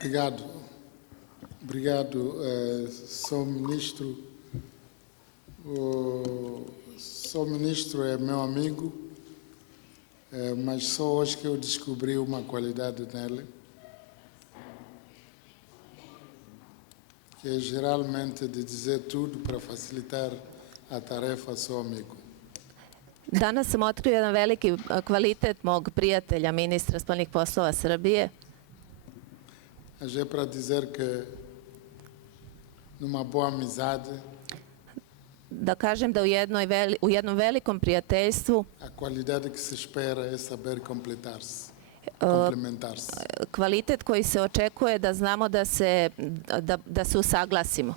Obrigado. Obrigado, Sr. Ministro. O Sr. Ministro é meu amigo, mas só hoje que eu descobri uma qualidade nele, que é geralmente de dizer tudo para facilitar a tarefa ao seu amigo. Danas sam otkrio jedan veliki kvalitet mog prijatelja, ministra spoljnih poslova Srbije. Mas é para dizer que numa boa amizade, Da kažem da u jednom velikom prijateljstvu a qualidade que se espera é saber completar-se, complementar-se. kvalitet koji se očekuje da znamo da se usaglasimo.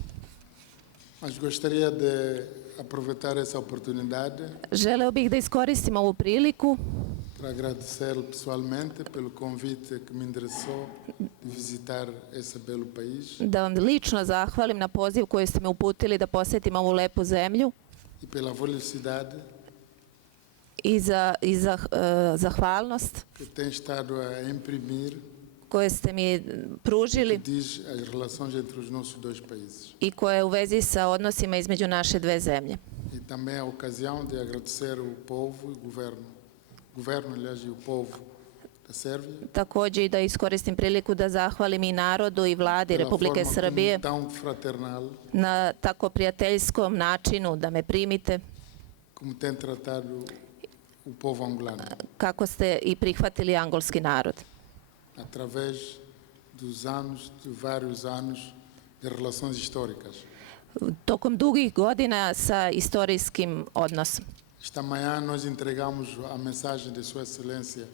Mas gostaria de aproveitar essa oportunidade Želeo bih da iskoristim ovu priliku para agradecer pessoalmente pelo convite que me endereçou de visitar esse belo país da vam lično zahvalim na poziv koji ste me uputili da posetim ovu lepu zemlju e pela velocidade i za zahvalnost que tem estado a imprimir koje ste mi que pružili diz as relações entre os nossos dois países. i koje je u vezi sa odnosima između naše dve zemlje. E também a ocasião de agradecer o povo e o governo, aliás, e o povo da Sérvia Takođe i da iskoristim priliku da zahvalim i narodu i vladi pela Republike forma Srbije tão fraternal na tako prijateljskom načinu da me primite, como tem tratado o povo angolano, kako ste i prihvatili angolski narod. através dos anos, de vários anos de relações históricas. Tokom dugih godina sa istorijskim odnosom. Esta manhã nós entregamos a mensagem de Sua Excelência,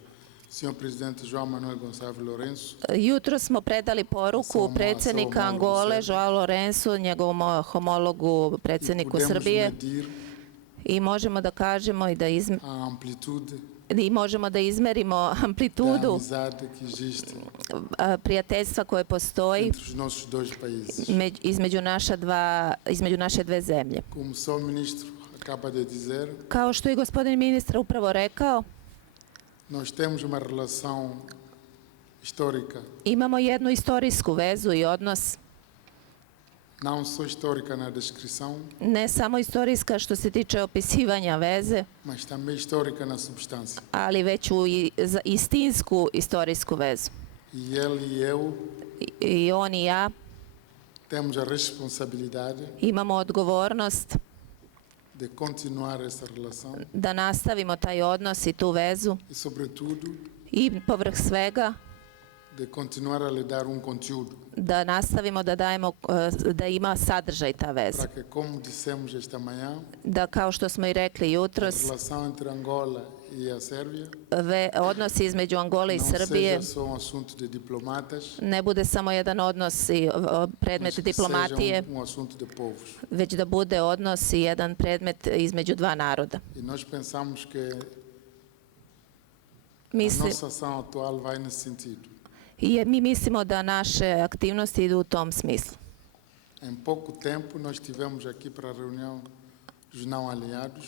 Sr. Presidente João Manuel Gonçalves Lourenço, Jutro smo predali poruku predsjednika Angole, Joao Lourenço, njegovom homologu e predsjedniku podemos Srbije, medir i možemo da kažemo a amplitude i možemo da izmerimo da amplitudu amizade que existe prijateljstva koje postoji entre os nossos dois países. između naše dve zemlje. Como o Sr. Ministro acaba de dizer, Kao što je gospodin ministar upravo rekao, nós temos uma relação histórica, imamo jednu istorijsku vezu i odnos, não só histórica na descrição, ne samo istorijska što se tiče opisivanja veze, mas também histórica na substância. ali već u istinsku istorijsku vezu. E ele e eu I on i ja temos a responsabilidade imamo odgovornost de continuar essa relação da nastavimo taj odnos i tu vezu e, sobretudo, i povrh svega de continuar a lhe dar um conteúdo da nastavimo da dajemo, da ima sadržaj ta veza. para que, como dissemos esta manhã, Da, kao što smo i rekli a jutros, relação entre Angola e a Sérvia odnosi između Angole i não Srbije seja só um assunto de diplomatas, ne bude samo jedan odnos i predmet mas que diplomatije, seja um assunto de povos. već da bude odnos i jedan predmet između dva naroda. E nós pensamos que a Mislim, nossa ação atual vai nesse sentido. i mi mislimo da naše aktivnosti idu u tom smislu. Em pouco tempo, nós tivemos aqui para a reunião dos não alinhados,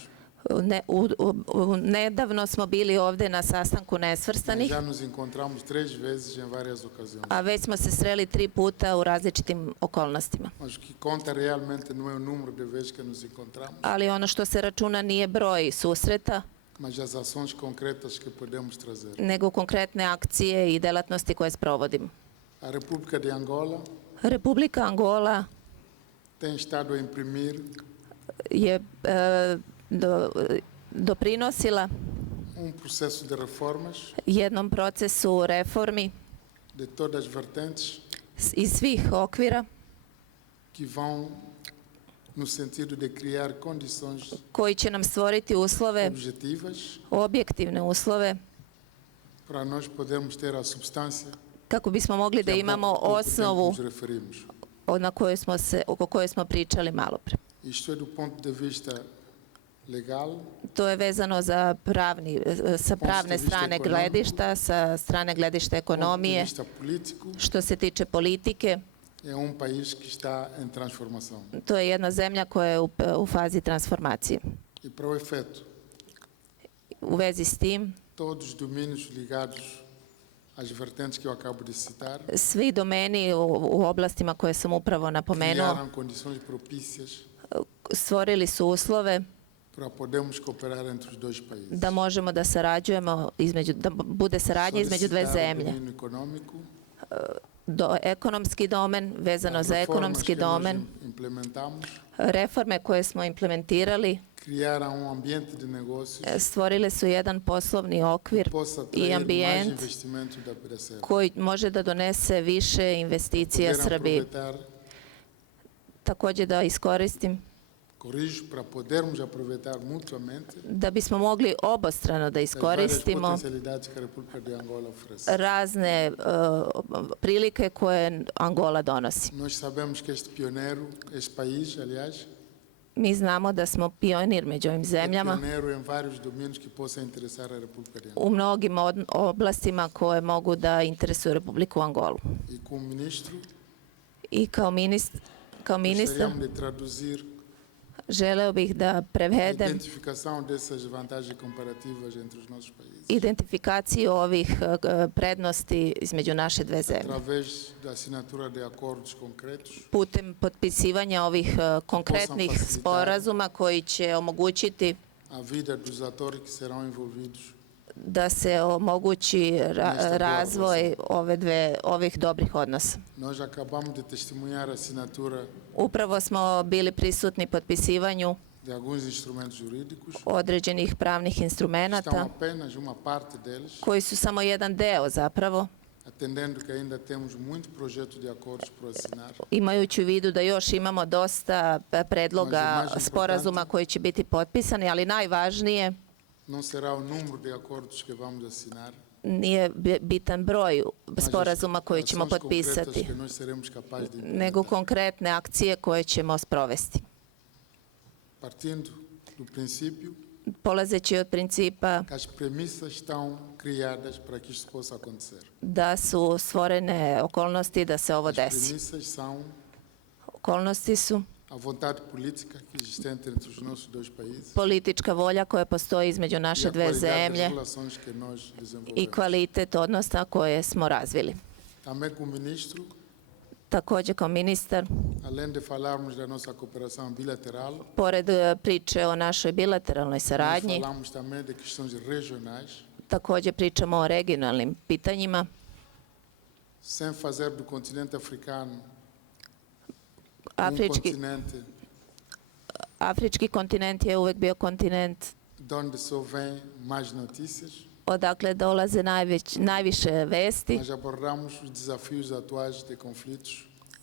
Nedavno smo bili ovde na sastanku mas nesvrstanih, já nos encontramos 3 vezes em várias ocasiões. a već smo se sreli 3 puta u različitim okolnostima. Mas o que conta realmente não é o número de vezes que nos encontramos, Ali ono što se računa nije broj susreta, mas as ações concretas que podemos trazer. nego konkretne akcije i delatnosti koje sprovodimo. A República de Angola Republika Angola tem estado a imprimir je doprinosila processo de reformas jednom procesu reformi de todas as vertentes iz svih okvira que vão no sentido de criar condições koji će nam stvoriti uslove, objetivas objektivne uslove, para nós podermos ter a substância kako bismo mogli da que há imamo pouco tempo osnovu nos referimos. oko koje smo pričali malo pre. Isto é do ponto de vista legal, To je vezano sa pravne strane gledišta, sa strane gledišta do ponto de ekonomije. vista político, Što se tiče politike, é país que está em transformação. to je jedna zemlja koja je u fazi transformacije. E para o efeito, U vezi s tim, todos os domínios ligados as vertentes que eu acabo de citar, Svi domeni u oblastima koje sam upravo napomenuo criaram condições propícias stvorili su uslove para podermos cooperar entre os dois países. da možemo da sarađujemo, da bude saradnja između dve Solicitar o zemlje. domínio econômico, Ekonomski domen, vezano as za reformas ekonomski que nós domen, implementamos, reforme koje smo implementirali, criaram ambiente de negócios stvorile su jedan poslovni okvir que possa i atrair mais ambijent investimento da Sérvia. koji može da donese više investicija Poder Srbiji. aproveitar, Također da iskoristim, corrijo, para podermos aproveitar mutuamente da bismo mogli obostrano da as várias iskoristimo potencialidades que a República de Angola oferece. razne prilike koje Angola donosi. Nós sabemos que este país, aliás, Mi znamo da smo pionir među ovim é zemljama pioneiro em vários domínios que possa interessar a República de Angola. u mnogim oblastima koje mogu da interesuju Republiku Angolu. E como ministro, I kao ministar gostaríamos de traduzir želeo bih da a prevedem identificação dessas vantagens comparativas entre os nossos países identifikaciju ovih prednosti između naše dve zemlje. através da assinatura de acordos concretos Putem potpisivanja ovih konkretnih facilitar sporazuma koji će omogućiti a vida dos atores que serão envolvidos da se omogući razvoj ovih dobrih odnosa. Nós acabamos de testemunhar a assinatura Upravo smo bili prisutni potpisivanju de alguns instrumentos jurídicos, određenih pravnih estão instrumenata apenas uma parte deles, koji su samo jedan deo zapravo, atendendo que ainda temos muito projeto de acordos por assinar. imajući u vidu da još imamo dosta predloga sporazuma koji će biti potpisani, ali najvažnije Não será o número de acordos que vamos assinar, nije bitan broj mas as sporazuma koji ćemo ações concretas potpisati, que nós seremos capazes de nego implementar. konkretne akcije koje ćemo sprovesti. Partindo do princípio Polazeći od principa que as premissas estão criadas para que isto possa acontecer. da su stvorene okolnosti da se ovo As desi. premissas são Okolnosti su a vontade política que existente entre os nossos dois países politička volja koja postoji između e naše a dve qualidade das zemlje relações que nós i desenvolvemos. kvalitet odnosa koje smo razvili. Também como ministro, Također kao ministar, além de falarmos da nossa cooperação bilateral, pored priče o našoj bilateralnoj nós saradnji, falamos também de questões regionais, također pričamo o regionalnim pitanjima. sem fazer do continente africano Afrički, continente Afrički kontinent je uvek bio kontinent de onde só vem mais notícias, odakle dolaze najviše vesti, mas abordamos os desafios atuais de conflitos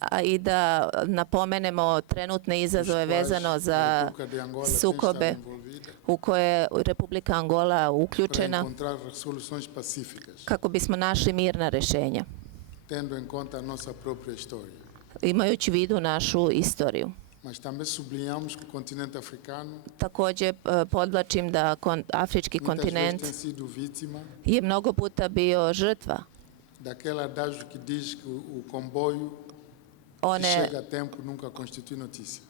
a i da napomenemo trenutne nos izazove quais vezano a za República de Angola tem estado sukobe envolvida, u koje je Republika Angola para uključena encontrar soluções pacíficas, kako bismo našli mirna rešenja, tendo em conta a nossa própria história. imajući u vidu našu istoriju. Mas também sublinhamos que o continente africano Također podvlačim da afrički muitas vezes kontinent tem sido vítima je mnogo puta bio žrtva daquele adágio que diz que o comboio que one, chega a tempo nunca constitui notícia.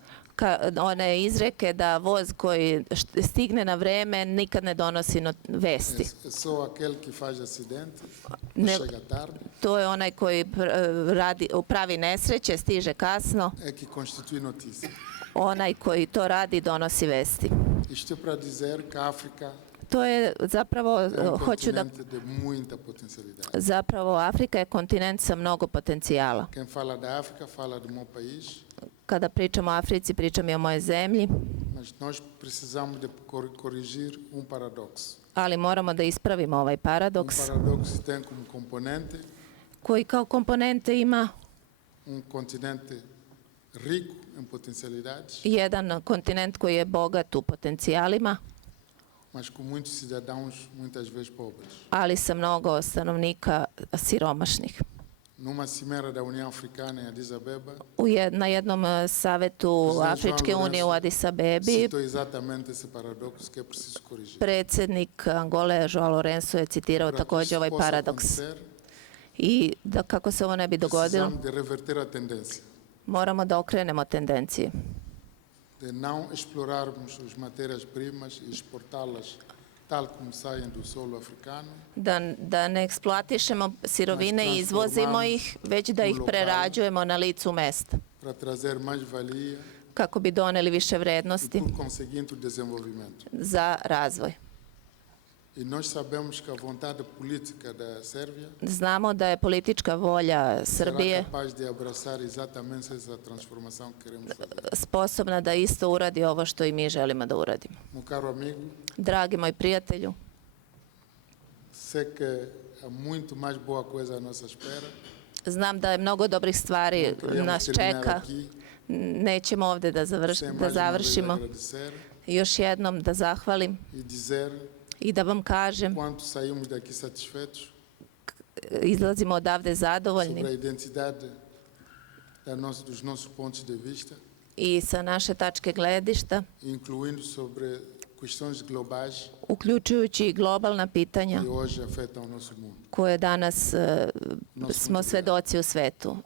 one izreke da voz koji stigne na vreme nikad ne donosi vesti. É só aquele que faz acidente, que Ne- chega tarde, To je onaj koji pravi nesreće, stiže kasno, é que constitui notícia. onaj koji to radi donosi vesti. Isto é para dizer que a África To je zapravo, é hoću da, continente de muita potencialidade. zapravo Afrika je kontinent sa mnogo potencijala. Quem fala da África fala do meu país, Kada pričamo o Africi, pričam i o mojoj zemlji, mas nós precisamos de corrigir paradoxo. ali moramo da ispravimo ovaj paradoks Paradoxo tem como componente koji kao komponente ima continente rico em potencialidades, jedan kontinent koji je bogat u potencijalima, mas com muitos cidadãos muitas vezes pobres. ali sa mnogo stanovnika siromašnih. Numa cimeira da União Africana em Addis Abeba, Na jednom savetu President Afričke João unije u Lourenço Addis Abebi, citou exatamente esse paradoxo que é preciso corrigir. predsjednik Angole João Lourenço je citirao Para que također isto ovaj possa paradoks. acontecer, I da kako se ovo ne bi dogodilo, precisamos de reverter a tendência, moramo da okrenemo tendencije. de não explorarmos as matérias-primas e exportá-las tal como saem do solo africano, da ne eksploatišemo sirovine i izvozimo ih, već da ih u lokal. prerađujemo na licu mesta, para trazer mais valia kako bi doneli više e vrednosti por conseguinte o desenvolvimento. za razvoj. E nós sabemos que a vontade política da Sérvia Znamo da je politička volja será Srbije capaz de abraçar exatamente essa transformação que queremos fazer. sposobna da isto uradi ovo što i mi želimo da uradimo. Meu caro amigo, Dragi moj prijatelju, sei que há muito mais boa coisa à nossa espera. znam da je mnogo dobrih stvari Não queríamos nas terminar čeka. aqui Nećemo ovde da sem mais uma vez završimo. agradecer Još jednom da zahvalim e dizer i da vam kažem, quanto saímos daqui satisfeitos izlazimo odavde zadovoljni sobre a identidade dos nossos pontos de vista, i sa naše tačke gledišta, incluindo sobre questões globais uključujući i globalna pitanja que hoje afetam o nosso mundo. koje danas smo svedoci u svetu.